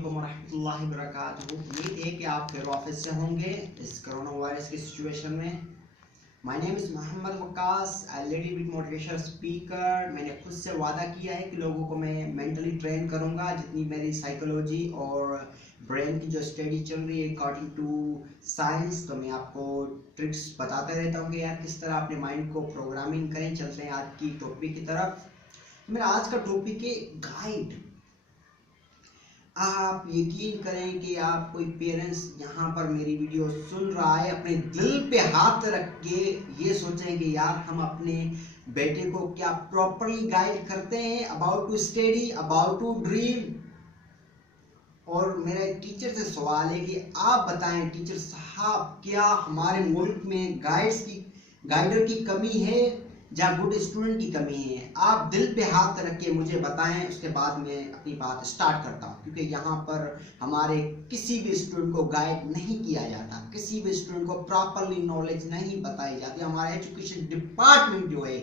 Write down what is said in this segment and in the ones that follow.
अस्सलामुअलैकुम वरहमतुल्लाहि वबरकातुहू। उम्मीद है कि आप फिर ऑफिस से होंगे इस कोरोना वायरस की सिचुएशन में। My name is Mohammad Waqas, I little bit motivational speaker. मैंने खुद से वादा किया है कि लोगों को मैं मेंटली ट्रेन करूंगा। जितनी मेरी साइकोलॉजी और ब्रेन की जो स्टडी चल रही है अकॉर्डिंग टू साइंस, तो मैं आपको ट्रिक्स बताते रहता हूँ कि यार किस तरह अपने माइंड को प्रोग्रामिंग करें। चलते हैं आज की टॉपिक की तरफ। मेरा आज का टॉपिक है गाइड। आप यकीन करें कि आप कोई पेरेंट्स यहाँ पर मेरी वीडियो सुन रहा है, अपने दिल पे हाथ रख के ये सोचें कि यार हम अपने बेटे को क्या प्रॉपरली गाइड करते हैं about to study, about to dream. और मेरा एक टीचर से सवाल है कि आप बताएं टीचर साहब, क्या हमारे मुल्क में गाइडर की कमी है या गुड स्टूडेंट की कमी है? आप दिल पे हाथ रख के मुझे बताएं, उसके बाद मैं अपनी बात स्टार्ट करता हूं। क्योंकि यहाँ पर हमारे किसी भी स्टूडेंट को गाइड नहीं किया जाता, किसी भी स्टूडेंट को प्रॉपरली नॉलेज नहीं बताई जाती। हमारा एजुकेशन डिपार्टमेंट जो है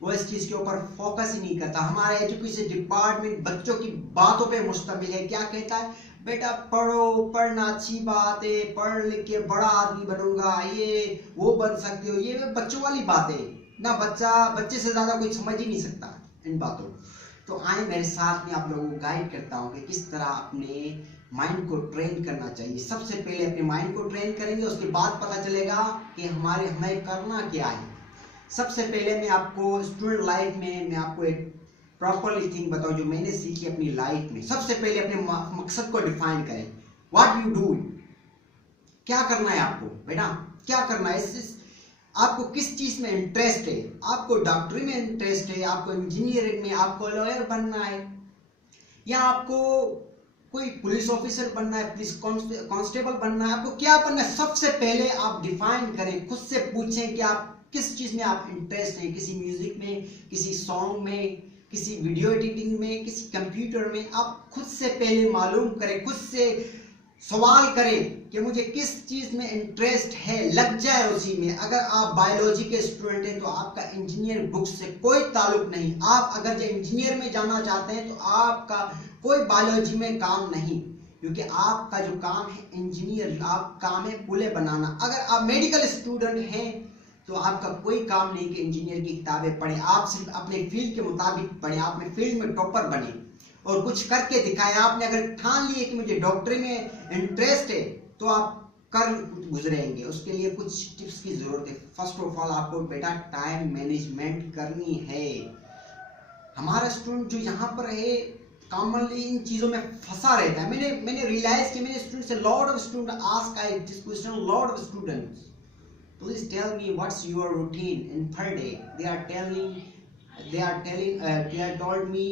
वो इस चीज़ के ऊपर फोकस ही नहीं करता। हमारा एजुकेशन डिपार्टमेंट बच्चों की बातों पे मुश्तमिल है। क्या कहता है? बेटा पढ़ो, पढ़ना अच्छी बात है, पढ़ लिख के बड़ा आदमी बनूंगा, ये वो बन सकते हो। ये बच्चों वाली बातें ना, बच्चे से ज़्यादा कोई समझ ही नहीं सकता इन बातों। तो आए मेरे साथ में आप लोगों को गाइड करता हूँ कि किस तरह अपने माइंड को ट्रेन करना चाहिए। सबसे पहले अपने माइंड को ट्रेन करेंगे, उसके बाद पता चलेगा कि हमें करना क्या है। सबसे पहले मैं आपको स्टूडेंट लाइफ में मैं आपको एक प्रॉपरली थिंग बताऊं जो मैंने सीखी अपनी लाइफ में। सबसे पहले अपने मकसद को डिफाइन करें। व्हाट यू डू, क्या करना है आपको बेटा, क्या करना है? आपको किस चीज में इंटरेस्ट है? आपको डॉक्टरी में इंटरेस्ट है, आपको इंजीनियरिंग में, आपको लॉयर बनना है, या आपको कोई पुलिस ऑफिसर बनना है, पुलिस कांस्टेबल बनना है? आपको क्या बनना है? सबसे पहले आप डिफाइन करें, खुद से पूछें कि आप किस चीज में आप इंटरेस्ट है। किसी म्यूजिक में, किसी सॉन्ग में, किसी वीडियो एडिटिंग में, किसी कंप्यूटर में। आप खुद से पहले मालूम करें, खुद से सवाल करें कि मुझे किस चीज में इंटरेस्ट है, लग जाए उसी में। अगर आप बायोलॉजी के स्टूडेंट हैं तो आपका इंजीनियर बुक से कोई ताल्लुक नहीं। आप अगर जो इंजीनियर में जाना चाहते हैं तो आपका कोई बायोलॉजी में काम नहीं, क्योंकि आपका जो काम है इंजीनियर, आप काम है पुले बनाना। अगर आप मेडिकल स्टूडेंट हैं तो आपका कोई काम नहीं कि इंजीनियर की किताबें पढ़ें। आप सिर्फ अपने फील्ड के मुताबिक पढ़ें, आप अपने फील्ड में टॉपर बने और कुछ करके दिखाएं। आपने अगर ठान लिए कि मुझे डॉक्टरी में इंटरेस्ट है तो आप कर गुजरेंगे। उसके लिए कुछ टिप्स की जरूरत है। फर्स्ट ऑफ ऑल आपको बेटा टाइम मैनेजमेंट करनी है। हमारा स्टूडेंट जो यहाँ पर है कॉमनली इन चीजों में फंसा रहता है। मैंने रियलाइज किया, मैंने स्टूडेंट से lot of student ask I this question, lot of students, please tell me what's your routine in per day. They are told me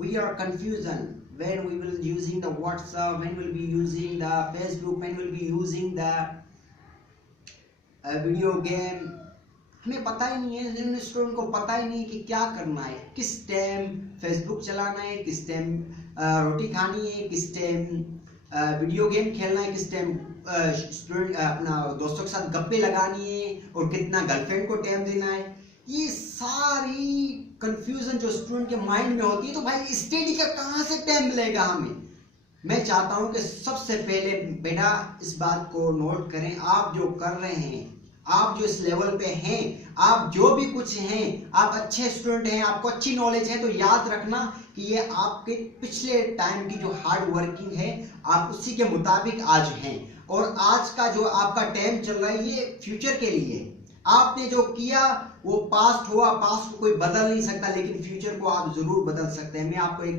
we are confusion when we will using the WhatsApp, when we'll be using the Facebook, when we'll be using the video game. हमें पता ही नहीं है, student को पता ही नहीं कि क्या करना है, किस टाइम फेसबुक चलाना है, किस टाइम रोटी खानी है, किस टाइम वीडियो गेम खेलना है, किस टाइम स्टूडेंट अपना दोस्तों के साथ गप्पे लगानी है, और कितना गर्लफ्रेंड को टाइम देना है। ये सारी कंफ्यूजन जो स्टूडेंट के माइंड में होती है, तो भाई स्टडी का कहाँ से टाइम मिलेगा हमें? मैं चाहता हूं कि सबसे पहले बेटा इस बात को नोट करें, आप जो कर रहे हैं, आप जो इस लेवल पे हैं, आप जो भी कुछ हैं, आप अच्छे स्टूडेंट हैं, आपको अच्छी नॉलेज है, तो याद रखना कि ये आपके पिछले टाइम की जो हार्ड वर्किंग है, आप उसी के मुताबिक आज हैं। और आज का जो आपका टाइम चल रहा है ये फ्यूचर के लिए। आपने जो किया वो पास्ट हुआ, पास्ट को कोई बदल नहीं सकता, लेकिन फ्यूचर को आप जरूर बदल सकते हैं। मैं आपको एक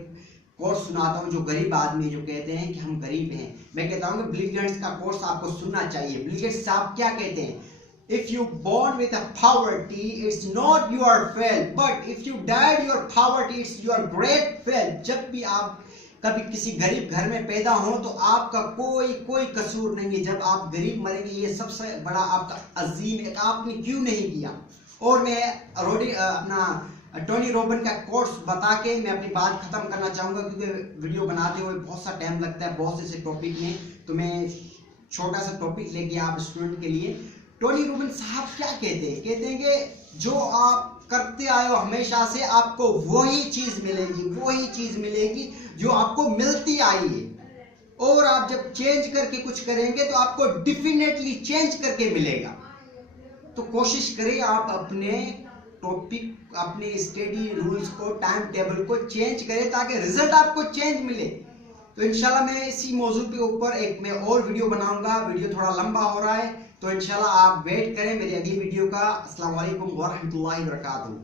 कोर्स सुनाता हूँ जो गरीब आदमी जो कहते हैं कि हम गरीब हैं। मैं कहता हूँ कि बिल गेट्स का कोर्स आपको सुनना चाहिए। बिल गेट्स साहब क्या कहते हैं? If you born with a poverty, it's not your fault, but if you died your poverty, it's your great fault. जब भी आप कभी किसी गरीब घर में पैदा हो तो आपका कोई कसूर नहीं है। जब आप गरीब मरेंगे ये सबसे बड़ा आपका अजीम है, आपने क्यों नहीं किया। और मैं अपना टोनी रॉबिन्स का कोर्स बता के मैं अपनी बात खत्म करना चाहूँगा, क्योंकि वीडियो बनाते हुए बहुत सा टाइम लगता है बहुत से टॉपिक में, तो मैं छोटा सा टॉपिक लेके आप स्टूडेंट के लिए। टोनी रॉबिन्स साहब क्या कहते हैं? कहते हैं कि जो आप करते आए हो हमेशा से, आपको वही चीज मिलेगी जो आपको मिलती आई है। और आप जब चेंज करके कुछ करेंगे तो आपको डेफिनेटली चेंज करके मिलेगा। तो कोशिश करें आप अपने टॉपिक, अपने स्टडी रूल्स को, टाइम टेबल को चेंज करें ताकि रिजल्ट आपको चेंज मिले। तो इंशाल्लाह मैं इसी मौजू के ऊपर एक मैं और वीडियो बनाऊंगा। वीडियो थोड़ा लंबा हो रहा है तो इंशाल्लाह आप वेट करें मेरी अगली वीडियो का। अस्सलाम वालेकुम व रहमतुल्लाहि व बरकातहू।